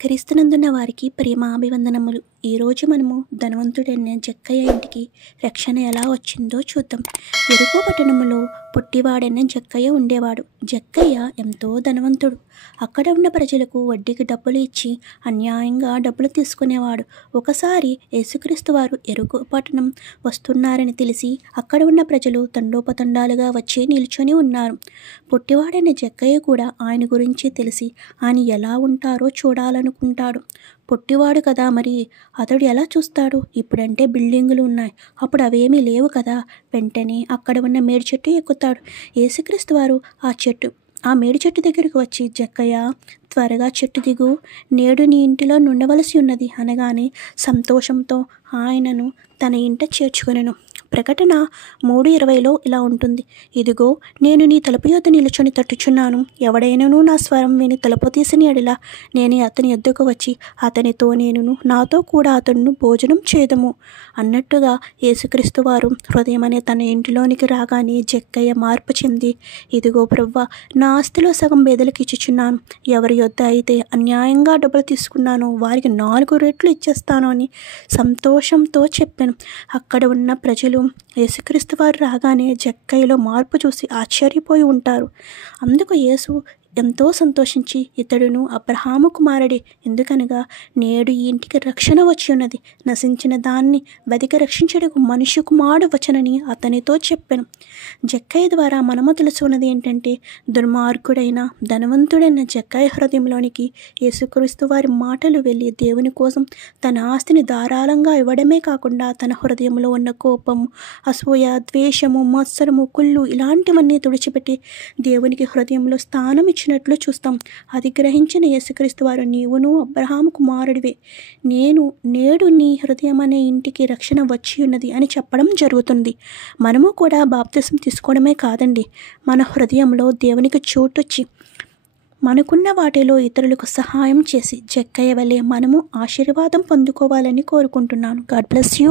క్రీస్తునందున్న వారికి ప్రేమాభివందనములు. ఈరోజు మనము ధనవంతుడైన జక్కయ్య ఇంటికి రక్షణ ఎలా వచ్చిందో చూద్దాం. ఎరుకో పట్టణములో పుట్టివాడైన జక్కయ్య ఉండేవాడు. జక్కయ్య ఎంతో ధనవంతుడు. అక్కడ ఉన్న ప్రజలకు వడ్డీకి డబ్బులు ఇచ్చి అన్యాయంగా డబ్బులు తీసుకునేవాడు. ఒకసారి యేసుక్రీస్తు వారు ఎరుకో పట్టణం వస్తున్నారని తెలిసి అక్కడ ఉన్న ప్రజలు తండోపతండాలుగా వచ్చి నిల్చొని ఉన్నారు. పుట్టివాడైన జక్కయ్య కూడా ఆయన గురించి తెలిసి ఆయన ఎలా ఉంటారో చూడాలనుకుంటాడు. పొట్టివాడు కదా, మరి అతడు ఎలా చూస్తాడు? ఇప్పుడంటే బిల్డింగులు ఉన్నాయి, అప్పుడు అవేమీ లేవు కదా. వెంటనే అక్కడ ఉన్న మేడి చెట్టు ఎక్కుతాడు. యేసుక్రీస్తు వారు ఆ మేడి చెట్టు దగ్గరికి వచ్చి, జక్కయ్య త్వరగా చెట్టు దిగు, నేడు నీ ఇంటిలో నుండవలసి ఉన్నది అనగానే సంతోషంతో ఆయనను తన ఇంట చేర్చుకొనెను. ప్రకటన 3:20లో ఇలా ఉంటుంది: ఇదిగో నేను నీ తలుపు యొద్ద నిలుచొని తట్టుచున్నాను. ఎవడైనను నా స్వరం విని తలుపు తీసిన యెడల నేనే అతని యొద్దకు వచ్చి అతనితో నేనును నాతో కూడా అతడును భోజనం చేదము అన్నట్టుగా యేసుక్రీస్తు వారు హృదయం అనే తన ఇంటిలోనికి రాగానే జక్కయ్య మార్పు చెంది, ఇదిగో ప్రవ్వా, నా ఆస్తిలో సగం పేదలకు ఇచ్చుచున్నాను. ఎవరి యొద్ద అయితే అన్యాయంగా డబ్బులు తీసుకున్నానో వారికి 4 రెట్లు ఇచ్చేస్తాను అని సంతోషంతో చెప్పాను. అక్కడ ఉన్న ప్రజలు యేసుక్రీస్తు వారు రాగానే జక్కయ్యలో మార్పు చూసి ఆశ్చర్యపోయి ఉంటారు. అందుకు యేసు ఎంతో సంతోషించి, ఇతడును అబ్రహాము కుమారుడే, ఎందుకనగా నేడు ఈ ఇంటికి రక్షణ వచ్చి ఉన్నది. నశించిన దాన్ని వెతికి రక్షించుటకు మనుష్య కుమారుడు వచ్చనని అతనితో చెప్పాను. జక్కయ్య ద్వారా మనము తెలుసుకున్నది ఏంటంటే, దుర్మార్గుడైన ధనవంతుడైన జక్కయ్య హృదయంలోనికి యేసుక్రీస్తు వారి మాటలు వెళ్ళి దేవుని కోసం తన ఆస్తిని ధారాళంగా ఇవ్వడమే కాకుండా తన హృదయంలో ఉన్న కోపము, అసూయ, ద్వేషము, మత్సరము, కుళ్ళు ఇలాంటివన్నీ తుడిచిపెట్టి దేవునికి హృదయంలో స్థానం ఇచ్చినట్లు చూస్తాం. అది గ్రహించిన యేసుక్రీస్తు వారు, నీవును అబ్రహాము కుమారుడివే, నేడు నీ హృదయం అనే ఇంటికి రక్షణ వచ్చి ఉన్నది అని చెప్పడం జరుగుతుంది. మనము కూడా బాప్తిసం తీసుకోవడమే కాదండి, మన హృదయంలో దేవునికి చోటొచ్చి మనకున్న వాటిలో ఇతరులకు సహాయం చేసి జక్కయ్య వలె మనము ఆశీర్వాదం పొందుకోవాలని కోరుకుంటున్నాను. God bless you.